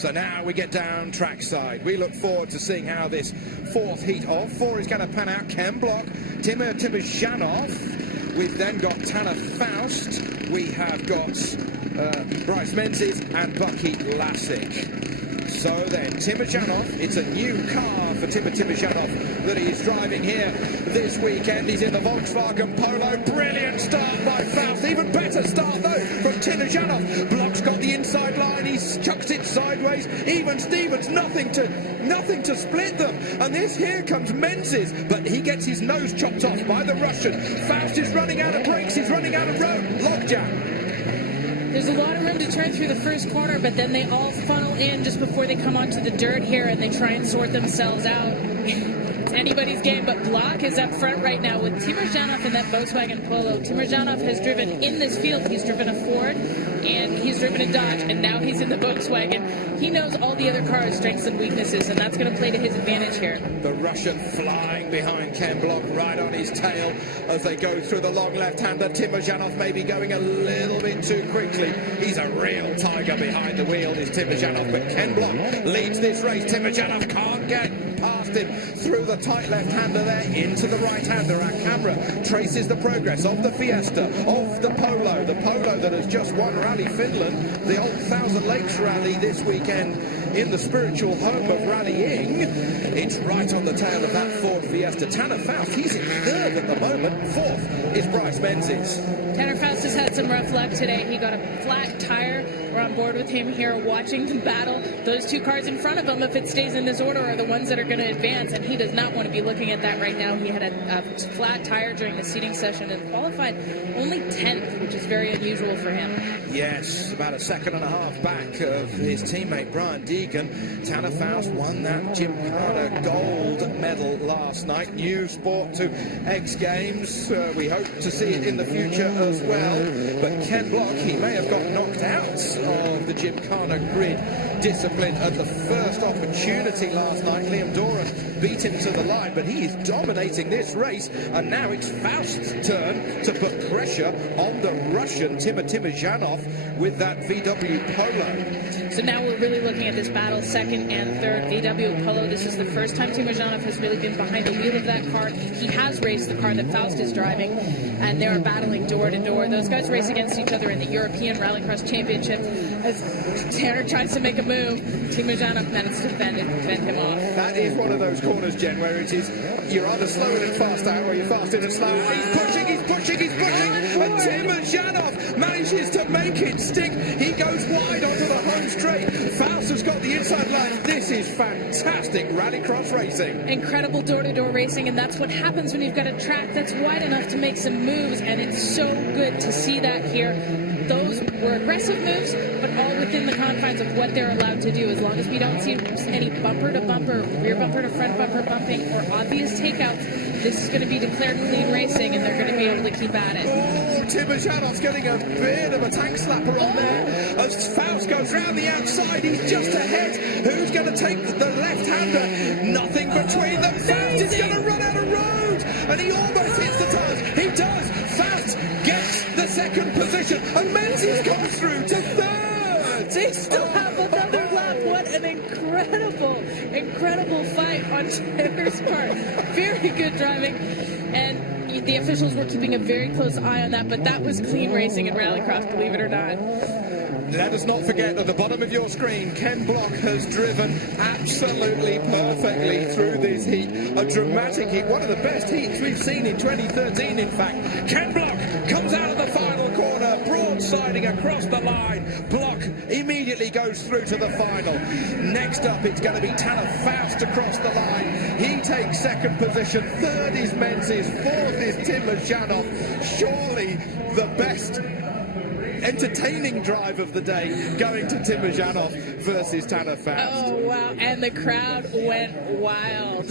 So now we get down trackside. We look forward to seeing how this fourth heat of four is going to pan out. Ken Block, Timur Timoshanov. We've then got Tanner Faust. We have got Bryce Menzies and Bucky Lassick. So then, Timoshanov, it's a new car for Timur Timoshanov that he's driving here this weekend. He's in the Volkswagen Polo. Brilliant start by Faust. Even better start, though, from Timoshanov. Block's got the inside line. He's chucked it sideways. Even Stevens, nothing to split them. And here comes Menzies, but he gets his nose chopped off by the Russian. Faust is running out of brakes. He's running out of road. Logjam. There's a lot of room to turn through the first corner, but then they all funnel in just before they come onto the dirt here, and they try and sort themselves out. It's anybody's game, but Block is up front right now with Timoshanov in that Volkswagen Polo. Timoshanov has driven in this field. He's driven a Ford, and he's driven a Dodge, and now he's in the Volkswagen. He knows all the other cars' strengths and weaknesses, and that's going to play to his advantage here. The Russian flying behind Ken Block, right on his tail as they go through the long left-hander. Timoshanov may be going a little bit too quickly. He's a real tiger behind the wheel, is Timoshanov, but Ken Block leads this race. Timoshanov can't get past him through the tight left-hander there into the right-hander. Our camera traces the progress of the Fiesta, of the Polo that has just won Rally Finland, the old Thousand Lakes Rally this weekend in the spiritual home of rallying. It's right on the tail of that Ford Fiesta. Tanner Faust, he's in third at the moment. Fourth is Bryce Menzies. Tanner Faust has had some rough luck today. He got a flat tire. We're on board with him here watching the battle. Those two cars in front of him, if it stays in this order, are the ones that are going to advance, and he does not want to be looking at that right now. He had a flat tire during the seating session and qualified only 10th, which is very unusual for him. Yes, about a second and a half back of his teammate Brian Deegan. Tanner Faust won that Gymkhana gold medal last night. New sport to X Games. We hope to see it in the future as well. But Ken Block, he may have got knocked out of the Gymkhana grid discipline at the first opportunity last night. Liam Doran beat him to the line, but he is dominating this race, and now it's Faust's turn to put pressure on the Russian Timur Timoshanov with that VW Polo. So now we're really looking at this battle, second and third VW Polo. This is the first time Timoshanov has really been behind the wheel of that car. He has raced the car that Faust is driving, and they are battling door to door. Those guys race against each other in the European RallyCross Championship. As Tanner tries to make a move, Timoshanov managed to fend him off. That is one of those corners, Jen, where it is you're either slower than fast out or you're faster than slow out. He's pushing, and Timoshanov manages to make it stick. He goes wide onto the home straight. Faust has got the inside line. This is fantastic rallycross racing. Incredible door-to-door racing, and that's what happens when you've got a track that's wide enough to make some moves, and it's so good to see that here. Those were aggressive moves, but all within the confines of what they're allowed to do. As long as we don't see any bumper-to-bumper, rear bumper-to-front bumper bumping, or obvious takeouts, this is going to be declared clean racing, and they're going to be able to keep at it. Oh, Timoshanov's getting a bit of a tank slapper on there. As Faust goes round the outside, he's just ahead. Who's going to take the left-hander? Nothing between them. Faust is going to run out of road, and he almost hits the tires. He does. Faust gets the second position, and Menzies goes through to third. They still have another lap. What an incredible fight on Tanner's part. Very good driving, and the officials were keeping a very close eye on that, but that was clean racing in Rallycross, believe it or not. Let us not forget at the bottom of your screen, Ken Block has driven absolutely perfectly through this heat. A dramatic heat, one of the best heats we've seen in 2013, in fact. Ken Block comes out of the final corner, broadsiding across the line. Block immediately goes through to the final. Next up, it's going to be Tanner Faust across the line. He takes second position. Third is Menzies. Fourth is Timoshanov. Surely the best entertaining drive of the day, going to Timoshanov versus Tanner Faust. Oh, wow. And the crowd went wild.